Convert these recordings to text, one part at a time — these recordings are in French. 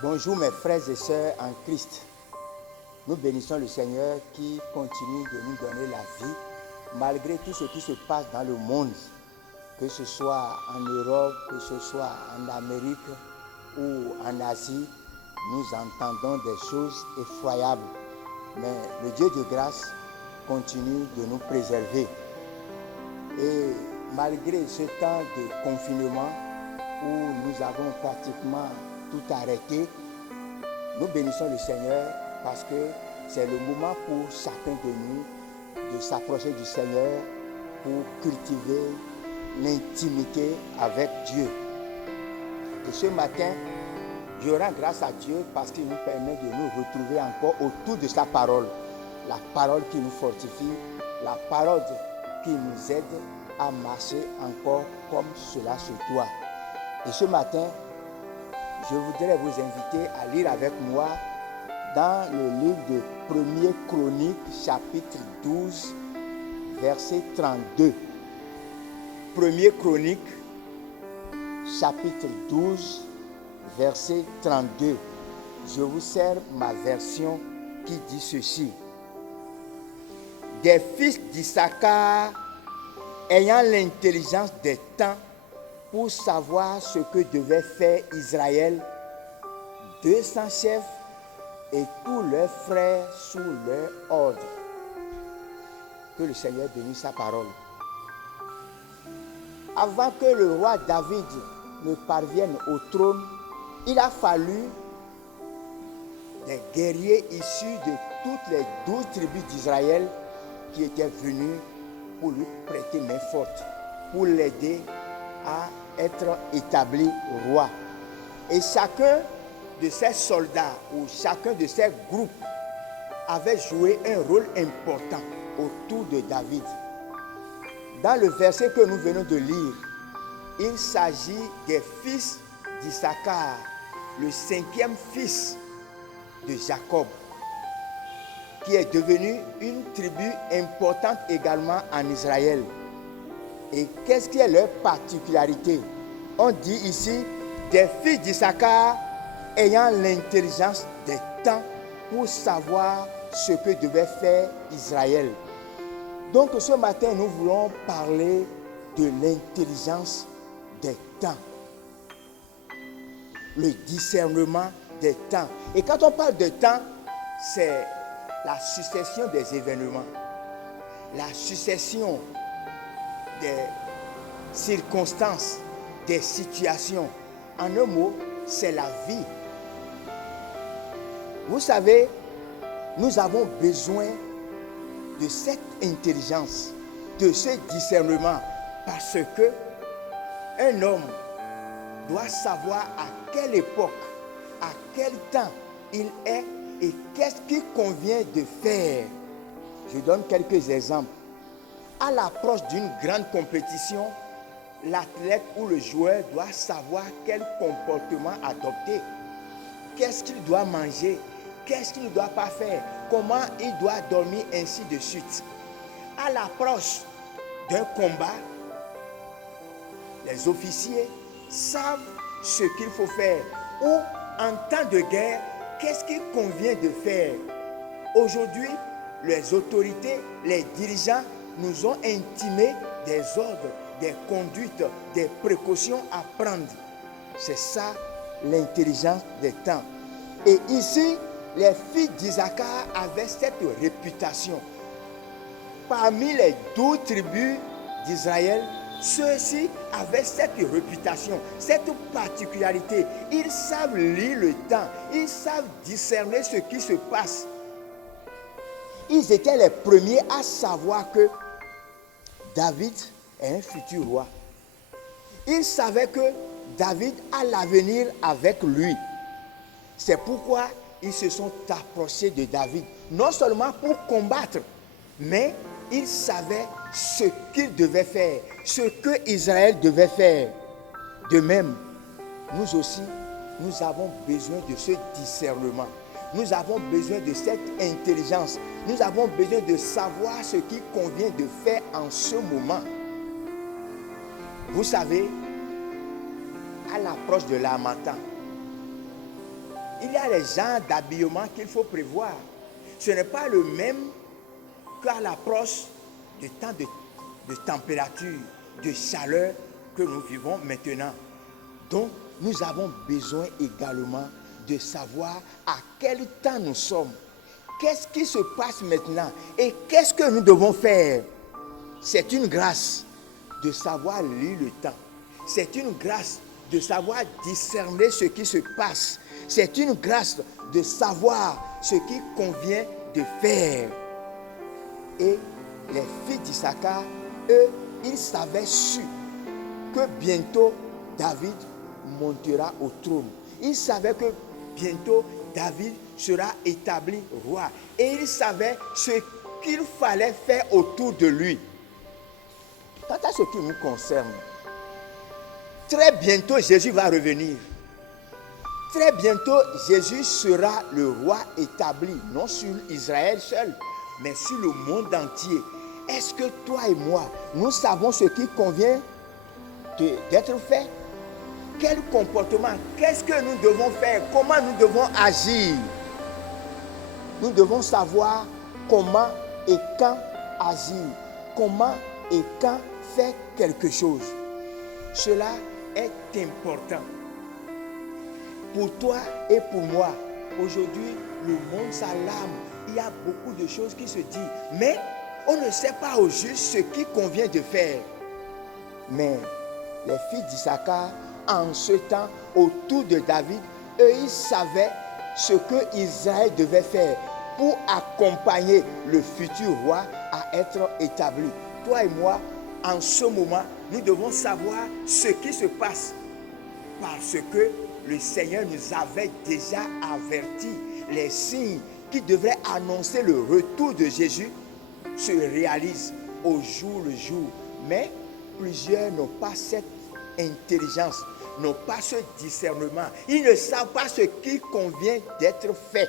Bonjour mes frères et sœurs en Christ. Nous bénissons le Seigneur qui continue de nous donner la vie malgré tout ce qui se passe dans le monde, que ce soit en Europe, que ce soit en Amérique ou en Asie. Nous entendons des choses effroyables, mais le Dieu de grâce continue de nous préserver. Et malgré ce temps de confinement où nous avons pratiquement tout arrêté, nous bénissons le Seigneur parce que c'est le moment pour chacun de nous de s'approcher du Seigneur pour cultiver l'intimité avec Dieu. Et ce matin, je rends grâce à Dieu parce qu'il nous permet de nous retrouver encore autour de sa parole. La parole qui nous fortifie, la parole qui nous aide à marcher encore comme cela se doit. Et ce matin, je voudrais vous inviter à lire avec moi dans le livre de 1er Chronique, chapitre 12, verset 32. 1er Chronique, chapitre 12, verset 32. Je vous sers ma version qui dit ceci. Des fils d'Issachar ayant l'intelligence des temps pour savoir ce que devait faire Israël, 200 chefs et tous leurs frères sous leur ordre. Que le Seigneur bénisse sa parole. Avant que le roi David ne parvienne au trône, il a fallu des guerriers issus de toutes les 12 tribus d'Israël qui étaient venus pour lui prêter main forte, pour l'aider à être établi roi. Et chacun de ces soldats ou chacun de ces groupes avait joué un rôle important autour de David. Dans le verset que nous venons de lire, il s'agit des fils d'Issachar, le 5e fils de Jacob, qui est devenu une tribu importante également en Israël. Et qu'est-ce qui est leur particularité? On dit ici des fils d'Issachar ayant l'intelligence des temps pour savoir ce que devait faire Israël. Donc ce matin, nous voulons parler de l'intelligence des temps. Le discernement des temps. Et quand on parle de temps, c'est la succession des événements, la succession des circonstances, des situations. En un mot, c'est la vie. Vous savez, nous avons besoin de cette intelligence, de ce discernement, parce que un homme doit savoir à quelle époque, à quel temps il est et qu'est-ce qu'il convient de faire. Je donne quelques exemples. À l'approche d'une grande compétition, l'athlète ou le joueur doit savoir quel comportement adopter. Qu'est-ce qu'il doit manger? Qu'est-ce qu'il ne doit pas faire? Comment il doit dormir, ainsi de suite. À l'approche d'un combat, les officiers savent ce qu'il faut faire. Ou en temps de guerre, qu'est-ce qu'il convient de faire? Aujourd'hui, les autorités, les dirigeants nous ont intimé des ordres, des conduites, des précautions à prendre. C'est ça l'intelligence des temps. Et ici, les fils d'Issachar avaient cette réputation. Parmi les 12 tribus d'Israël, ceux-ci avaient cette réputation, cette particularité. Ils savent lire le temps, ils savent discerner ce qui se passe. Ils étaient les premiers à savoir que David est un futur roi. Ils savaient que David a l'avenir avec lui. C'est pourquoi ils se sont approchés de David, non seulement pour combattre, mais ils savaient ce qu'ils devaient faire, ce que Israël devait faire. De même, nous aussi, nous avons besoin de ce discernement. Nous avons besoin de cette intelligence. Nous avons besoin de savoir ce qu'il convient de faire en ce moment. Vous savez, à l'approche de l'harmattan, il y a les genres d'habillement qu'il faut prévoir. Ce n'est pas le même qu'à l'approche du temps de température, de chaleur que nous vivons maintenant. Donc, nous avons besoin également de savoir à quel temps nous sommes. Qu'est-ce qui se passe maintenant et qu'est-ce que nous devons faire? C'est une grâce de savoir lire le temps. C'est une grâce de savoir discerner ce qui se passe. C'est une grâce de savoir ce qui convient de faire. Et les fils d'Issachar, eux, ils savaient su que bientôt David montera au trône. Ils savaient que bientôt David sera établi roi. Et ils savaient ce qu'il fallait faire autour de lui. Quant à ce qui nous concerne, très bientôt Jésus va revenir. Très bientôt Jésus sera le roi établi, non sur Israël seul, mais sur le monde entier. Est-ce que toi et moi, nous savons ce qui convient d'être fait? Quel comportement? Qu'est-ce que nous devons faire? Comment nous devons agir? Nous devons savoir comment et quand agir. Comment et quand faire quelque chose. Cela est important. Pour toi et pour moi, aujourd'hui, le monde s'alarme. Il y a beaucoup de choses qui se disent. Mais on ne sait pas au juste ce qui convient de faire. Mais les fils d'Issachar, en ce temps, autour de David, eux, ils savaient ce que Israël devait faire pour accompagner le futur roi à être établi. Toi et moi, en ce moment, nous devons savoir ce qui se passe. Parce que le Seigneur nous avait déjà averti. Les signes qui devraient annoncer le retour de Jésus se réalisent au jour le jour. Mais plusieurs n'ont pas cette intelligence, n'ont pas ce discernement. Ils ne savent pas ce qui convient d'être fait.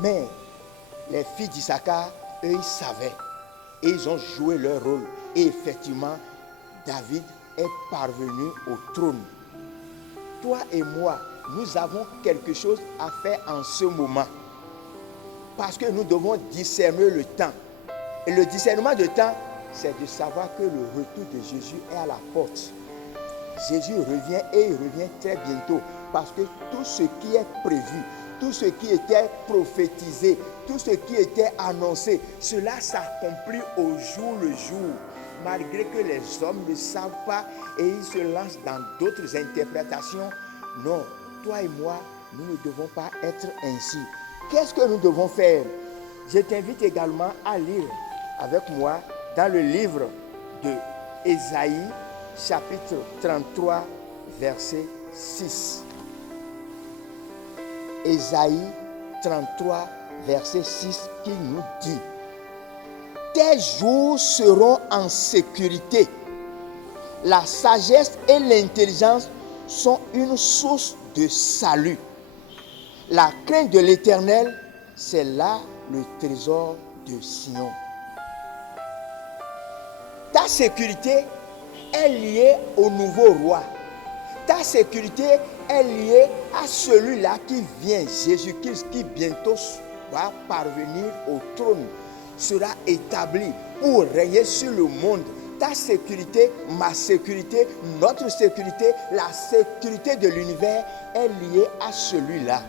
Mais les fils d'Issachar, eux, ils savaient. Et ils ont joué leur rôle. Et effectivement, David est parvenu au trône. Toi et moi, nous avons quelque chose à faire en ce moment. Parce que nous devons discerner le temps. Et le discernement de temps, c'est de savoir que le retour de Jésus est à la porte. Jésus revient et il revient très bientôt. Parce que tout ce qui est prévu, tout ce qui était prophétisé, tout ce qui était annoncé, cela s'accomplit au jour le jour. Malgré que les hommes ne savent pas et ils se lancent dans d'autres interprétations. Non, toi et moi, nous ne devons pas être ainsi. Qu'est-ce que nous devons faire? Je t'invite également à lire avec moi dans le livre de Ésaïe, chapitre 33, verset 6. Ésaïe 33, verset 6 qui nous dit: tes jours seront en sécurité. La sagesse et l'intelligence sont une source de salut. La crainte de l'Éternel, c'est là le trésor de Sion. Ta sécurité est liée au nouveau roi. Ta sécurité est liée à celui-là qui vient, Jésus-Christ, qui bientôt va parvenir au trône, sera établi pour régner sur le monde. Ta sécurité, ma sécurité, notre sécurité, la sécurité de l'univers est liée à celui-là.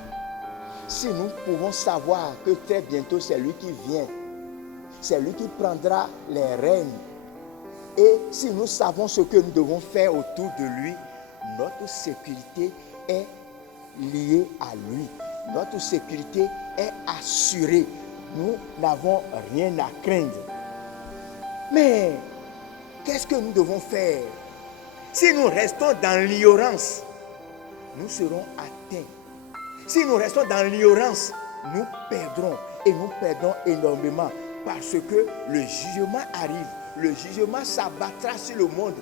Si nous pouvons savoir que très bientôt c'est lui qui vient, c'est lui qui prendra les rênes, et si nous savons ce que nous devons faire autour de lui, notre sécurité est liée à lui. Notre sécurité est assurée. Nous n'avons rien à craindre. Mais qu'est-ce que nous devons faire? Si nous restons dans l'ignorance, nous serons atteints. Si nous restons dans l'ignorance, nous perdrons. Et nous perdons énormément parce que le jugement arrive. Le jugement s'abattra sur le monde.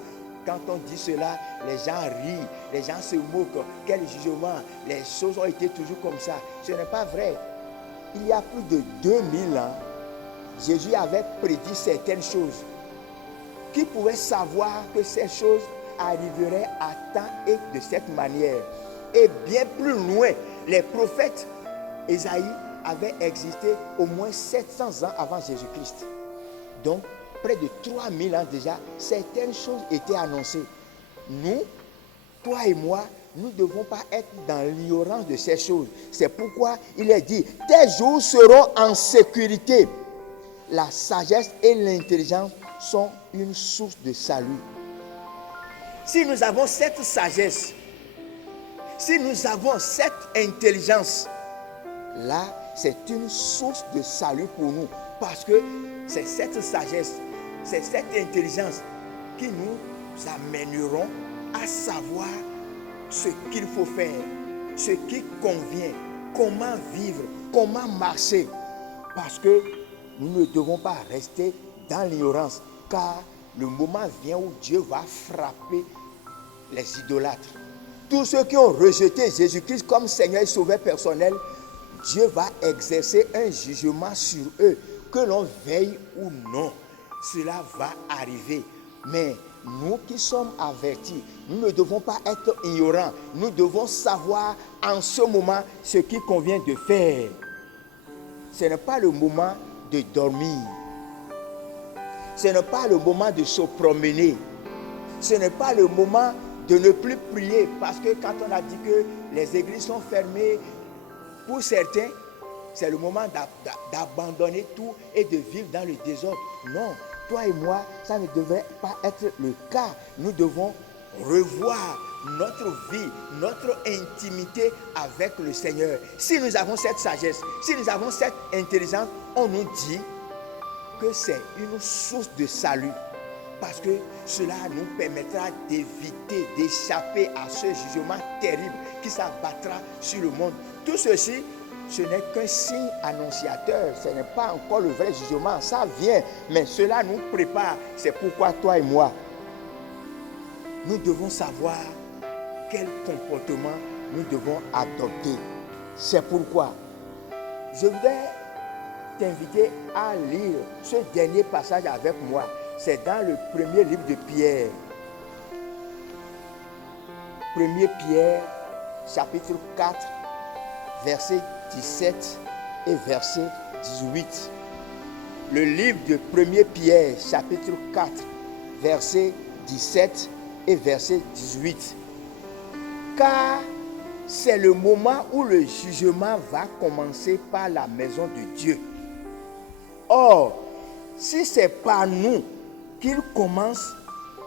Quand on dit cela, les gens rient, les gens se moquent. Quel jugement? Les choses ont été toujours comme ça. Ce n'est pas vrai. Il y a plus de 2000 ans, Jésus avait prédit certaines choses. Qui pouvait savoir que ces choses arriveraient à temps et de cette manière? et bien plus loin. Les prophètes Ésaïe avait existé au moins 700 ans avant Jésus-Christ. Donc, près de 3000 ans déjà, certaines choses étaient annoncées. Nous, toi et moi, nous ne devons pas être dans l'ignorance de ces choses. C'est pourquoi il est dit, tes jours seront en sécurité. La sagesse et l'intelligence sont une source de salut. Si nous avons cette sagesse, si nous avons cette intelligence, là, c'est une source de salut pour nous. Parce que c'est cette sagesse, c'est cette intelligence qui nous amèneront à savoir ce qu'il faut faire, ce qui convient, comment vivre, comment marcher. Parce que nous ne devons pas rester dans l'ignorance, car le moment vient où Dieu va frapper les idolâtres. Tous ceux qui ont rejeté Jésus-Christ comme Seigneur et Sauveur personnel, Dieu va exercer un jugement sur eux, que l'on veille ou non. Cela va arriver. Mais nous qui sommes avertis, nous ne devons pas être ignorants. Nous devons savoir en ce moment ce qu'il convient de faire. Ce n'est pas le moment de dormir. Ce n'est pas le moment de se promener. Ce n'est pas le moment de ne plus prier. Parce que quand on a dit que les églises sont fermées, pour certains, c'est le moment d'abandonner tout et de vivre dans le désordre. Non, toi et moi, ça ne devrait pas être le cas. Nous devons revoir notre vie, notre intimité avec le Seigneur. Si nous avons cette sagesse, si nous avons cette intelligence, on nous dit que c'est une source de salut. Parce que cela nous permettra d'éviter, d'échapper à ce jugement terrible qui s'abattra sur le monde. Tout ceci, ce n'est qu'un signe annonciateur. Ce n'est pas encore le vrai jugement. Ça vient, mais cela nous prépare. C'est pourquoi toi et moi, nous devons savoir quel comportement nous devons adopter. C'est pourquoi je voudrais t'inviter à lire ce dernier passage avec moi. C'est dans le premier livre de Pierre. 1er Pierre, chapitre 4, verset 17 et verset 18. Le livre de 1er Pierre, chapitre 4, verset 17 et verset 18. Car c'est le moment où le jugement va commencer par la maison de Dieu. Or, si c'est par nous qu'il commence,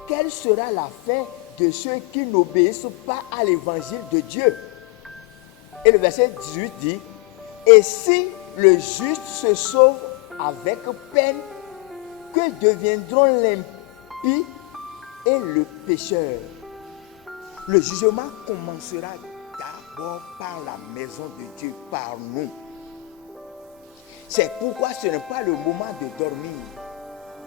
quelle sera la fin de ceux qui n'obéissent pas à l'évangile de Dieu? Et le verset 18 dit, et si le juste se sauve avec peine, que deviendront l'impie et le pécheur? Le jugement commencera d'abord par la maison de Dieu, par nous. C'est pourquoi ce n'est pas le moment de dormir.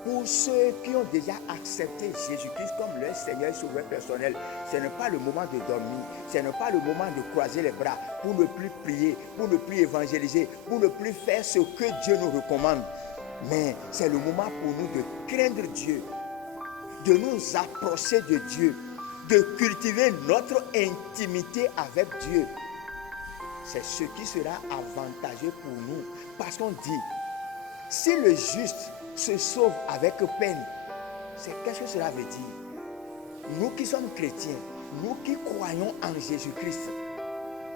Pour ceux qui ont déjà accepté Jésus-Christ comme leur Seigneur et Sauveur personnel, ce n'est pas le moment de dormir, ce n'est pas le moment de croiser les bras pour ne plus prier, pour ne plus évangéliser, pour ne plus faire ce que Dieu nous recommande. Mais c'est le moment pour nous de craindre Dieu, de nous approcher de Dieu, de cultiver notre intimité avec Dieu. C'est ce qui sera avantageux pour nous. Parce qu'on dit, si le juste se sauve avec peine, c'est qu'est-ce que cela veut dire? Nous qui sommes chrétiens, nous qui croyons en Jésus-Christ,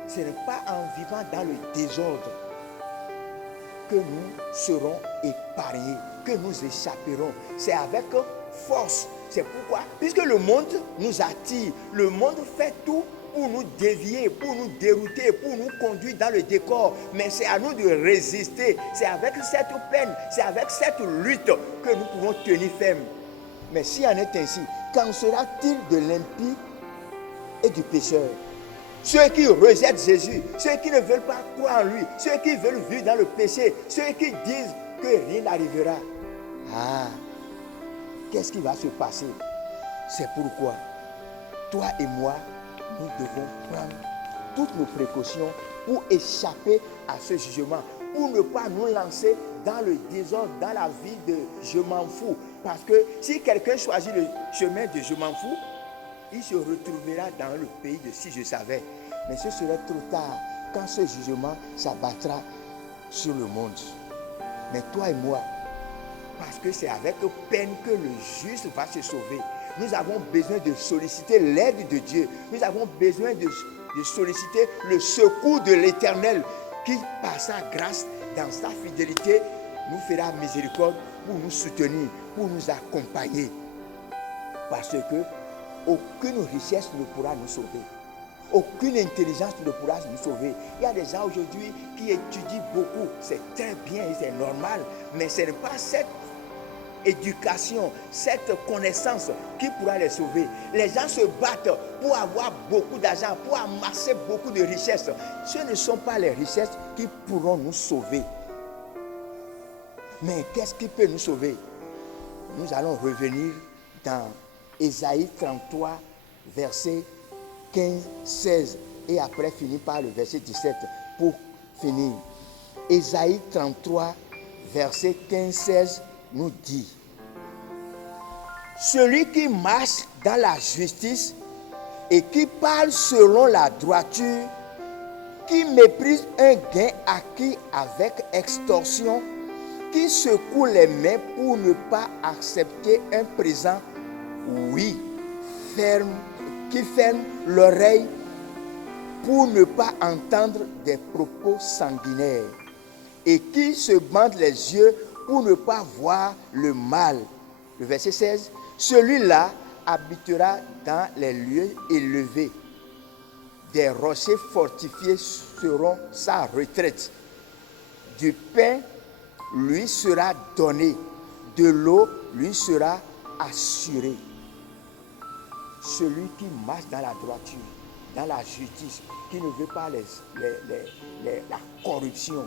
ce n'est pas en vivant dans le désordre que nous serons épargnés, que nous échapperons. C'est avec force. C'est pourquoi, puisque le monde nous attire, le monde fait tout pour nous dévier, pour nous dérouter, pour nous conduire dans le décor. Mais c'est à nous de résister. C'est avec cette peine, c'est avec cette lutte que nous pouvons tenir ferme. Mais s'il en est ainsi, qu'en sera-t-il de l'impie et du pécheur? Ceux qui rejettent Jésus, ceux qui ne veulent pas croire en lui, ceux qui veulent vivre dans le péché, ceux qui disent que rien n'arrivera. Ah, qu'est-ce qui va se passer? C'est pourquoi toi et moi, nous devons prendre toutes nos précautions pour échapper à ce jugement, pour ne pas nous lancer dans le désordre, dans la vie de je m'en fous. Parce que si quelqu'un choisit le chemin de je m'en fous, il se retrouvera dans le pays de si je savais. Mais ce serait trop tard quand ce jugement s'abattra sur le monde. Mais toi et moi, parce que c'est avec peine que le juste va se sauver, nous avons besoin de solliciter l'aide de Dieu. Nous avons besoin de solliciter le secours de l'Éternel qui, par sa grâce, dans sa fidélité, nous fera miséricorde pour nous soutenir, pour nous accompagner. Parce que aucune richesse ne pourra nous sauver. Aucune intelligence ne pourra nous sauver. Il y a des gens aujourd'hui qui étudient beaucoup. C'est très bien et c'est normal. Mais ce n'est pas cette éducation, cette connaissance qui pourra les sauver. Les gens se battent pour avoir beaucoup d'argent, pour amasser beaucoup de richesses. Ce ne sont pas les richesses qui pourront nous sauver. Mais qu'est-ce qui peut nous sauver? Nous allons revenir dans Ésaïe 33, verset 15, 16 et après finir par le verset 17 pour finir. Ésaïe 33, verset 15, 16 nous dit: celui qui marche dans la justice et qui parle selon la droiture, qui méprise un gain acquis avec extorsion, qui secoue les mains pour ne pas accepter un présent, oui, qui ferme l'oreille pour ne pas entendre des propos sanguinaires, et qui se bande les yeux pour ne pas voir le mal. Le verset 16, celui-là habitera dans les lieux élevés. Des rochers fortifiés seront sa retraite. Du pain lui sera donné, de l'eau lui sera assurée. Celui qui marche dans la droiture, dans la justice, qui ne veut pas la corruption,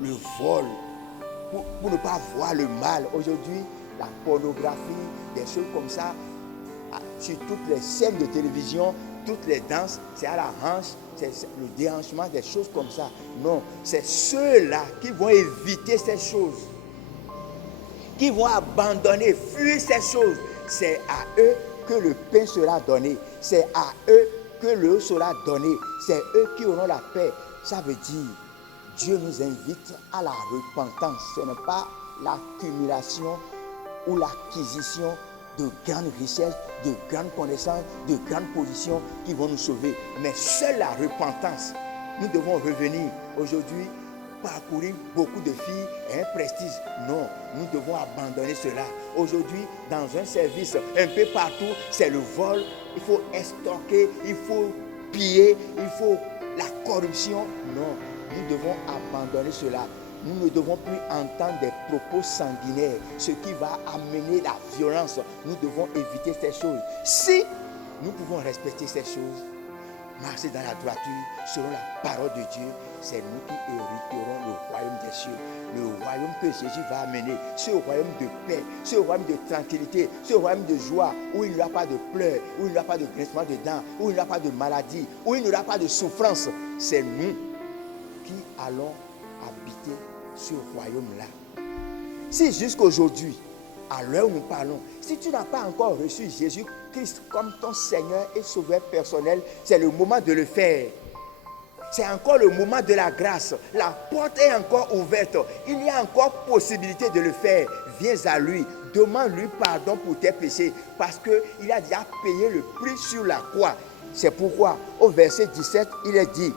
le vol, pour ne pas voir le mal. Aujourd'hui, la pornographie, des choses comme ça, sur toutes les scènes de télévision, toutes les danses, c'est à la hanche, c'est le déhanchement, des choses comme ça. Non, c'est ceux-là qui vont éviter ces choses, qui vont abandonner, fuir ces choses. C'est à eux que le pain sera donné. C'est à eux que l'eau sera donnée. C'est eux qui auront la paix. Ça veut dire, Dieu nous invite à la repentance. Ce n'est pas l'accumulation ou l'acquisition de grandes richesses, de grandes connaissances, de grandes positions qui vont nous sauver. Mais seule la repentance. Nous devons revenir aujourd'hui, parcourir beaucoup de filles et un prestige. Non, nous devons abandonner cela. Aujourd'hui, dans un service, un peu partout, c'est le vol. Il faut estorquer, il faut piller, il faut la corruption. Non, nous devons abandonner cela. Nous ne devons plus entendre des propos sanguinaires, ce qui va amener la violence. Nous devons éviter ces choses. Si nous pouvons respecter ces choses, marcher dans la droiture, selon la parole de Dieu, c'est nous qui hériterons le royaume des cieux. Le royaume que Jésus va amener, ce royaume de paix, ce royaume de tranquillité, ce royaume de joie, où il n'y aura pas de pleurs, où il n'y aura pas de grincement de dents, où il n'y aura pas de maladie, où il n'y aura pas de souffrance. C'est nous qui allons habiter ce royaume-là. Si jusqu'aujourd'hui, à l'heure où nous parlons, si tu n'as pas encore reçu Jésus-Christ comme ton Seigneur et Sauveur personnel, c'est le moment de le faire. C'est encore le moment de la grâce. La porte est encore ouverte. Il y a encore possibilité de le faire. Viens à lui. Demande-lui pardon pour tes péchés. Parce qu'il a déjà payé le prix sur la croix. C'est pourquoi, au verset 17, il est dit: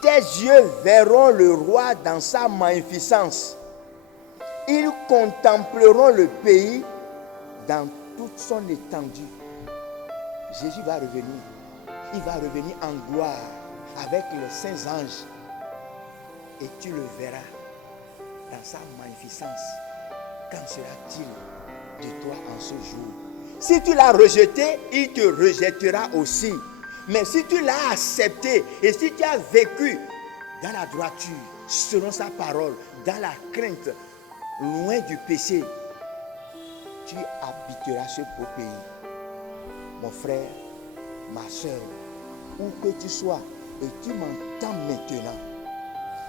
tes yeux verront le roi dans sa magnificence. Ils contempleront le pays dans toute son étendue. Jésus va revenir. Il va revenir en gloire avec les saints anges. Et tu le verras dans sa magnificence. Qu'en sera-t-il de toi en ce jour? Si tu l'as rejeté, il te rejettera aussi. Mais si tu l'as accepté et si tu as vécu dans la droiture, selon sa parole, dans la crainte, loin du péché, tu habiteras ce beau pays. Mon frère, ma soeur, où que tu sois et tu m'entends maintenant,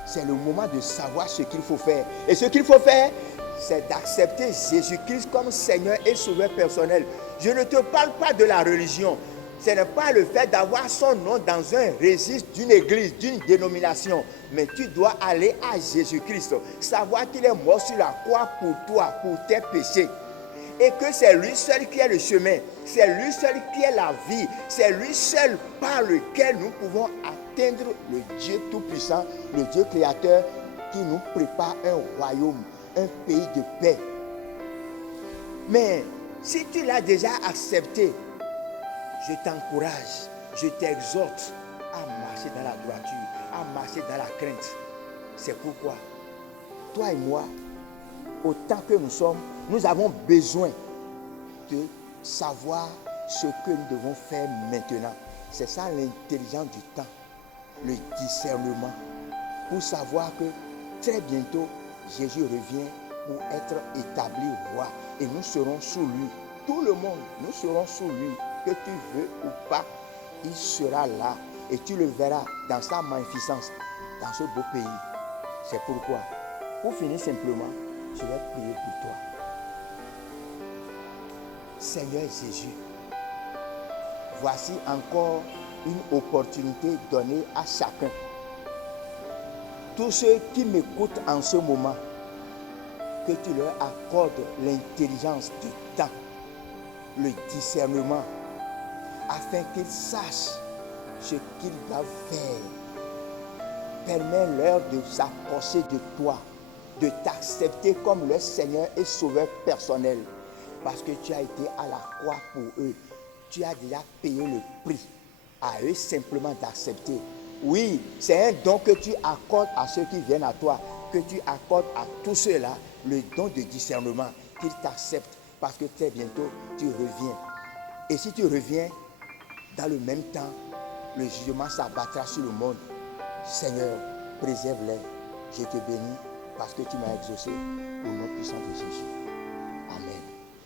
c'est le moment de savoir ce qu'il faut faire. Et ce qu'il faut faire, c'est d'accepter Jésus-Christ comme Seigneur et Sauveur personnel. Je ne te parle pas de la religion. Ce n'est pas le fait d'avoir son nom dans un registre d'une église, d'une dénomination, mais tu dois aller à Jésus-Christ, savoir qu'il est mort sur la croix pour toi, pour tes péchés. Et que c'est lui seul qui est le chemin, c'est lui seul qui est la vie, c'est lui seul par lequel nous pouvons atteindre le Dieu Tout-Puissant, le Dieu Créateur qui nous prépare un royaume, un pays de paix. Mais si tu l'as déjà accepté, je t'encourage, je t'exhorte à marcher dans la droiture, à marcher dans la crainte. C'est pourquoi, toi et moi, autant que nous sommes, nous avons besoin de savoir ce que nous devons faire maintenant. C'est ça l'intelligence du temps, le discernement, pour savoir que très bientôt, Jésus revient pour être établi roi et nous serons sous lui. Tout le monde, nous serons sous lui. Que tu veux ou pas, il sera là et tu le verras dans sa magnificence, dans ce beau pays. C'est pourquoi, pour finir simplement, je vais prier pour toi. Seigneur Jésus, voici encore une opportunité donnée à chacun. Tous ceux qui m'écoutent en ce moment, que tu leur accordes l'intelligence du temps, le discernement, afin qu'ils sachent ce qu'ils doivent faire. Permets-leur de s'approcher de toi, de t'accepter comme leur Seigneur et Sauveur personnel, parce que tu as été à la croix pour eux. Tu as déjà payé le prix. À eux simplement d'accepter. Oui, c'est un don que tu accordes à ceux qui viennent à toi, que tu accordes à tous ceux-là, le don de discernement, qu'ils t'acceptent, parce que très bientôt, tu reviens. Et si tu reviens, dans le même temps, le jugement s'abattra sur le monde. Seigneur, préserve-les. Je te bénis parce que tu m'as exaucé au nom puissant